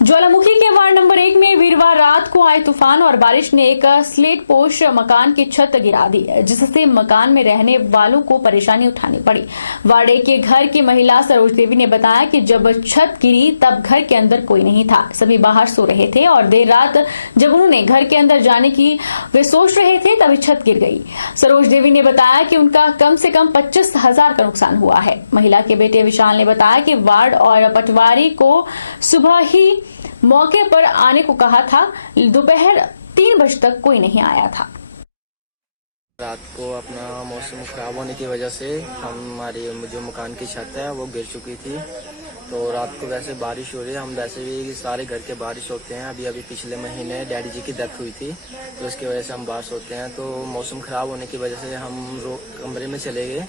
ज्वालामुखी के ward number 1 में वीरवार रात को आए तूफान और बारिश ने एक स्लेट पोश मकान की छत गिरा दी, जिससे मकान में रहने वालों को परेशानी उठानी पड़ी। वार्ड 1 के घर की महिला सरोज देवी ने बताया कि जब छत गिरी तब घर के अंदर कोई नहीं था, सभी बाहर सो रहे थे और देर रात जब उन्होंने घर के अंदर जाने की वे सोच रहे थे तभी छत गिर गई। सरोज देवी ने बताया कि उनका कम से कम 25,000 का नुकसान हुआ है। महिला के बेटे विशाल ने बताया कि वार्ड और पटवारी को सुबह ही मौके पर आने को कहा था, दोपहर 3 बजे तक कोई नहीं आया था। रात को अपना मौसम खराब होने की वजह से हमारी जो मकान की छत है वो गिर चुकी थी। तो रात को वैसे बारिश हो रही है, हम वैसे भी सारे घर के बाहर सोते हैं। अभी पिछले महीने डैडी जी की डेथ हुई थी, तो इसकी वजह से हम बाहर सोते हैं। तो मौसम खराब होने की वजह से हम कमरे में चले गए।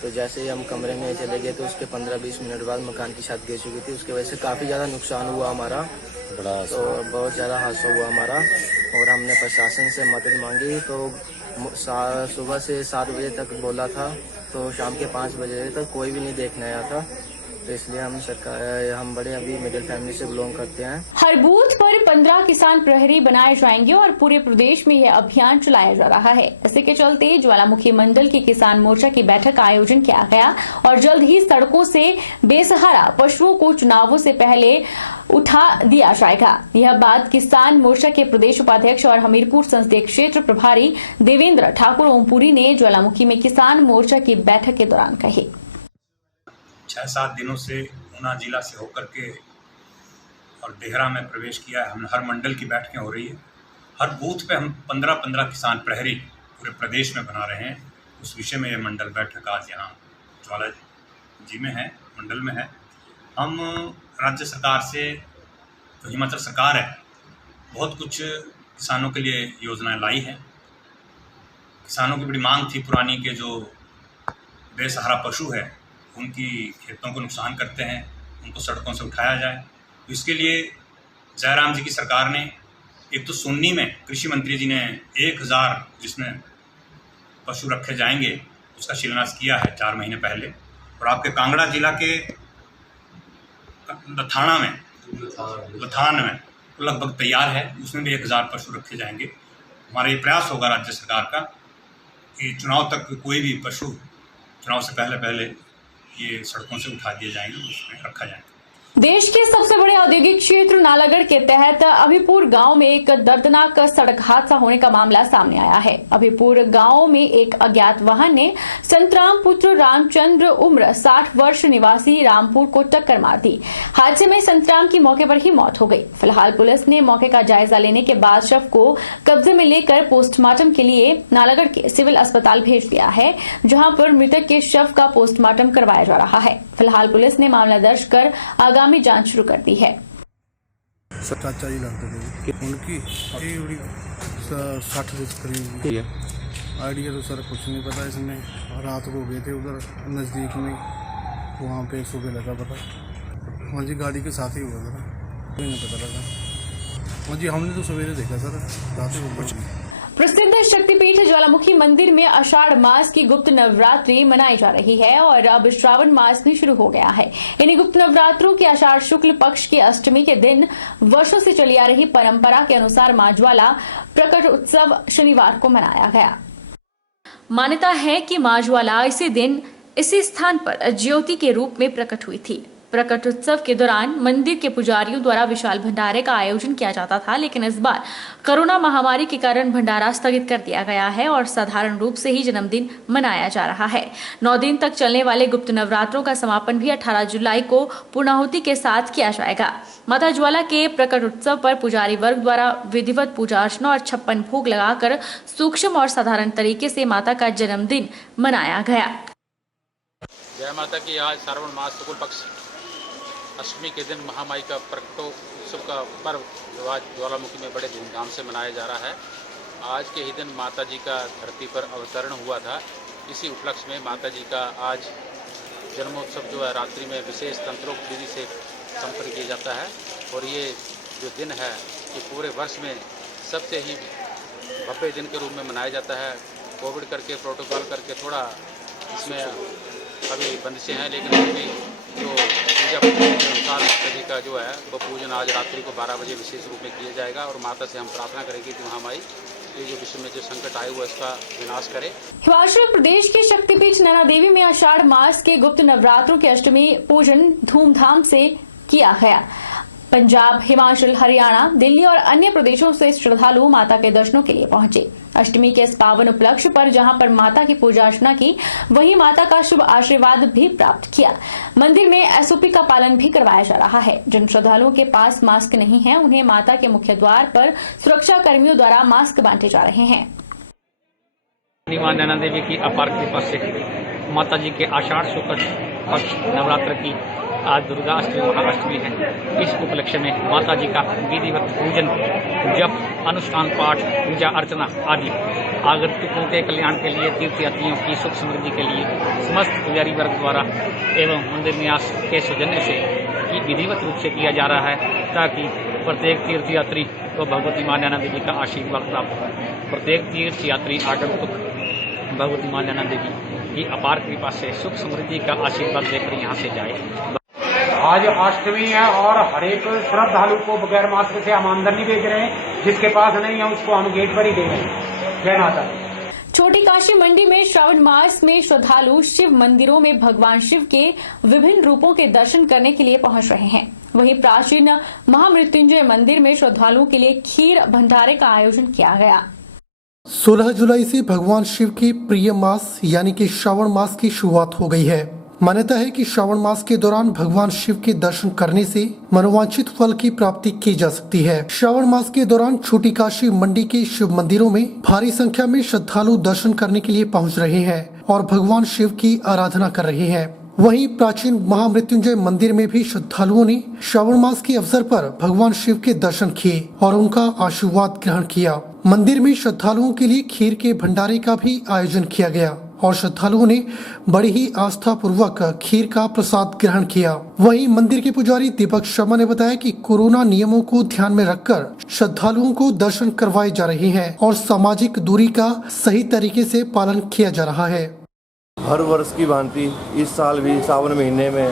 तो जैसे ही हम कमरे में चले गए तो उसके 15-20 मिनट बाद मकान की छत गिर चुकी थी। उसकी वजह से काफ़ी ज़्यादा नुकसान हुआ हमारा, तो बहुत ज़्यादा हादसा हुआ हमारा। और हमने प्रशासन से मदद मांगी, तो सुबह से 7 बजे तक बोला था, तो शाम के 5 बजे तक कोई भी नहीं देखने आया था। तो इसलिए हम बड़े अभी मिडिल फैमिली से बिलोंग करते हैं। हर बूथ पर 15 किसान प्रहरी बनाए जाएंगे और पूरे प्रदेश में यह अभियान चलाया जा रहा है। इसी के चलते ज्वालामुखी मंडल की किसान मोर्चा की बैठक का आयोजन किया गया और जल्द ही सड़कों से बेसहारा पशुओं को चुनावों से पहले उठा दिया जाएगा। यह बात किसान मोर्चा के प्रदेश उपाध्यक्ष और हमीरपुर संसदीय क्षेत्र प्रभारी देवेंद्र ठाकुर ओमपुरी ने ज्वालामुखी में किसान मोर्चा की बैठक के दौरान कही। 6-7 दिनों से ऊना जिला से होकर के और देहरा में प्रवेश किया है। हम हर मंडल की बैठकें हो रही है। हर बूथ पे हम 15-15 किसान प्रहरी पूरे प्रदेश में बना रहे हैं। उस विषय में ये मंडल बैठक आज यहाँ ज्वाला जी में है, मंडल में है। हम राज्य सरकार से, जो हिमाचल सरकार है, बहुत कुछ किसानों के लिए योजनाएं लाई हैं। किसानों की बड़ी मांग थी पुरानी के जो बेसहारा पशु है उनकी खेतों को नुकसान करते हैं, उनको सड़कों से उठाया जाए। तो इसके लिए जयराम जी की सरकार ने एक तो सुन्नी में कृषि मंत्री जी ने 1000 जिसमें पशु रखे जाएंगे उसका शिलान्यास किया है 4 महीने पहले। और आपके कांगड़ा जिला के लथाना में लगभग तैयार है, उसमें भी 1000 पशु रखे जाएंगे। हमारा ये प्रयास होगा राज्य सरकार का कि चुनाव तक कोई भी पशु चुनाव से पहले ये सड़कों से उठा दिए जाएंगे, उसमें रखा जाएगा। देश के सबसे बड़े औद्योगिक क्षेत्र नालागढ़ के तहत अभिपुर गांव में एक दर्दनाक सड़क हादसा होने का मामला सामने आया है। अभिपुर गांव में एक अज्ञात वाहन ने संतराम पुत्र रामचंद्र उम्र 60 वर्ष निवासी रामपुर को टक्कर मार दी। हादसे में संतराम की मौके पर ही मौत हो गई। फिलहाल पुलिस ने मौके का जायजा लेने के बाद शव को कब्जे में लेकर पोस्टमार्टम के लिए नालागढ़ के सिविल अस्पताल भेज दिया है, जहाँ पर मृतक के शव का पोस्टमार्टम करवाया जा रहा है। फिलहाल पुलिस ने मामला दर्ज कर आगामी जांच शुरू कर दी है। चाचा जी लगते थे उनकी 60 के करीब आइडिया तो सर कुछ नहीं पता। इसमें रात को गए थे उधर नज़दीक में, वहाँ पे सुबह लगा पता। हाँ जी, गाड़ी के साथ ही हुआ था, नहीं पता लगा। हाँ जी, हमने तो सवेरे देखा सर, रात को कुछ नहीं। प्रसिद्ध शक्तिपीठ ज्वालामुखी मंदिर में आषाढ़ मास की गुप्त नवरात्रि मनाई जा रही है और अब श्रावण मास भी शुरू हो गया है। इन्हीं गुप्त नवरात्रों के आषाढ़ शुक्ल पक्ष की अष्टमी के दिन वर्षों से चली आ रही परंपरा के अनुसार मां ज्वाला प्रकट उत्सव शनिवार को मनाया गया। मान्यता है कि मां ज्वाला इसी दिन इसी स्थान पर ज्योति के रूप में प्रकट हुई थी। प्रकट उत्सव के दौरान मंदिर के पुजारियों द्वारा विशाल भंडारे का आयोजन किया जाता था, लेकिन इस बार कोरोना महामारी के कारण भंडारा स्थगित कर दिया गया है और साधारण रूप से ही जन्मदिन मनाया जा रहा है। 9 दिन तक चलने वाले गुप्त नवरात्रों का समापन भी 18 जुलाई को पूर्णाहुति के साथ किया जाएगा। माता ज्वाला के प्रकट उत्सव पर पुजारी वर्ग द्वारा विधिवत पूजा अर्चना और 56 भोग लगाकर सूक्ष्म और साधारण तरीके से माता का जन्मदिन मनाया गया। जय माता की। आज श्रावण मास शुक्ल पक्ष अष्टमी के दिन महामाई का प्रकटोत्सव का पर्व आज ज्वालामुखी में बड़े धूमधाम से मनाया जा रहा है। आज के ही दिन माता जी का धरती पर अवतरण हुआ था। इसी उपलक्ष्य में माता जी का आज जन्मोत्सव जो है रात्रि में विशेष तंत्रोक्त विधि से संपन्न किया जाता है। और ये जो दिन है ये पूरे वर्ष में सबसे ही भव्य दिन के रूप में मनाया जाता है। कोविड करके प्रोटोकॉल करके थोड़ा इसमें अभी बंदिशें हैं, लेकिन अभी जो पूजा पद्धति के अनुसार बाद माता जी का जो है वो पूजन आज रात्रि को 12 बजे विशेष रूप में किया जाएगा और माता से हम प्रार्थना करेंगे कि महामाई ये जो विश्व में जो संकट आए हुआ इसका विनाश करे। हिमाचल प्रदेश के शक्तिपीठ नैना देवी में आषाढ़ मास के गुप्त नवरात्रों के अष्टमी पूजन धूमधाम से किया गया। पंजाब, हिमाचल, हरियाणा, दिल्ली और अन्य प्रदेशों से श्रद्धालु माता के दर्शनों के लिए पहुंचे। अष्टमी के इस पावन उपलक्ष्य पर जहां पर माता की पूजा अर्चना की, वहीं माता का शुभ आशीर्वाद भी प्राप्त किया। मंदिर में एसओपी का पालन भी करवाया जा रहा है। जिन श्रद्धालुओं के पास मास्क नहीं है, उन्हें माता के मुख्य द्वार पर सुरक्षा कर्मियों द्वारा मास्क बांटे जा रहे हैं। मां नैना देवी की अपार कृपा से माता जी के आषाढ़ शुक्ल पक्ष नवरात्र की आज दुर्गा अष्टमी महाअष्टमी है। इस उपलक्ष्य में माता जी का विधिवत पूजन, जप, अनुष्ठान, पाठ, पूजा अर्चना आदि आगंतुकों के कल्याण के लिए, तीर्थयात्रियों की सुख समृद्धि के लिए समस्त पुजारी वर्ग द्वारा एवं मंदिर न्यास के सौजन्य से की विधिवत रूप से किया जा रहा है, ताकि प्रत्येक तीर्थयात्री को भगवती मां नैना देवी का आशीर्वाद प्राप्त हो। प्रत्येक तीर्थयात्री आगंतुक भगवती मां नैना देवी की अपार कृपा से सुख समृद्धि का आशीर्वाद लेकर यहाँ से जाए। आज अष्टमी है और हर एक श्रद्धालु को बगैर मास्क से हम अंदर नहीं भेज रहे हैं। जिसके पास नहीं है उसको हम गेट पर ही दे रहे हैं। जय माता। छोटी काशी मंडी में श्रावण मास में श्रद्धालु शिव मंदिरों में भगवान शिव के विभिन्न रूपों के दर्शन करने के लिए पहुंच रहे हैं। वहीं प्राचीन महामृत्युंजय मंदिर में श्रद्धालुओं के लिए खीर भंडारे का आयोजन किया गया। 16 जुलाई से भगवान शिव के प्रिय मास यानी कि श्रावण मास की शुरुआत हो गई है। मान्यता है कि श्रावण मास के दौरान भगवान शिव के दर्शन करने से मनोवांछित फल की प्राप्ति की जा सकती है। श्रावण मास के दौरान छोटी काशी मंडी के शिव मंदिरों में भारी संख्या में श्रद्धालु दर्शन करने के लिए पहुंच रहे हैं और भगवान शिव की आराधना कर रहे हैं। वहीं प्राचीन महामृत्युंजय मंदिर में भी श्रद्धालुओं ने श्रावण मास के अवसर पर भगवान शिव के दर्शन किए और उनका आशीर्वाद ग्रहण किया। मंदिर में श्रद्धालुओं के लिए खीर के भंडारे का भी आयोजन किया गया और श्रद्धालुओं ने बड़ी ही आस्था पूर्वक खीर का प्रसाद ग्रहण किया। वहीं मंदिर के पुजारी दीपक शर्मा ने बताया कि कोरोना नियमों को ध्यान में रखकर श्रद्धालुओं को दर्शन करवाए जा रहे हैं और सामाजिक दूरी का सही तरीके से पालन किया जा रहा है। हर वर्ष की भांति इस साल भी सावन महीने में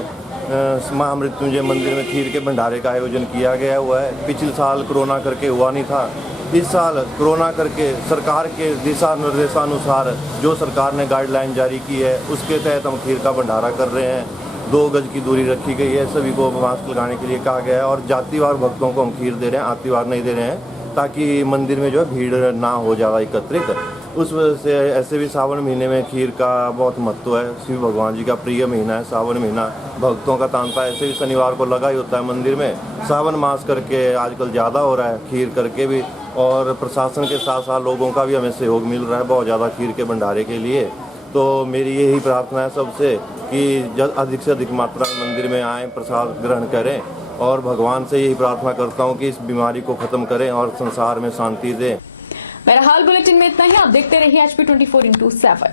महामृत्युंजय मंदिर में खीर के भंडारे का आयोजन किया गया हुआ है। पिछले साल कोरोना करके हुआ नहीं था। इस साल कोरोना करके सरकार के दिशा निर्देशानुसार जो सरकार ने गाइडलाइन जारी की है उसके तहत हम खीर का भंडारा कर रहे हैं। 2 गज की दूरी रखी गई है, सभी को मास्क लगाने के लिए कहा गया है और जातिवार भक्तों को हम खीर दे रहे हैं, आतिवार नहीं दे रहे हैं, ताकि मंदिर में जो है भीड़ ना हो ज़्यादा एकत्रित। उस वजह से ऐसे भी सावन महीने में खीर का बहुत महत्व है। शिव भगवान जी का प्रिय महीना है सावन महीना, भक्तों का तांता ऐसे भी शनिवार को लगा ही होता है मंदिर में। सावन मास करके आजकल ज़्यादा हो रहा है खीर करके भी, और प्रशासन के साथ साथ लोगों का भी हमें सहयोग मिल रहा है बहुत ज़्यादा खीर के भंडारे के लिए। तो मेरी यही प्रार्थना है सबसे कि अधिक से अधिक मात्रा में मंदिर में आएँ, प्रसाद ग्रहण करें और भगवान से यही प्रार्थना करता हूँ कि इस बीमारी को ख़त्म करें और संसार में शांति दें। मेरा हाल बुलेटिन में इतना ही। आप देखते रहिए HP 24/7।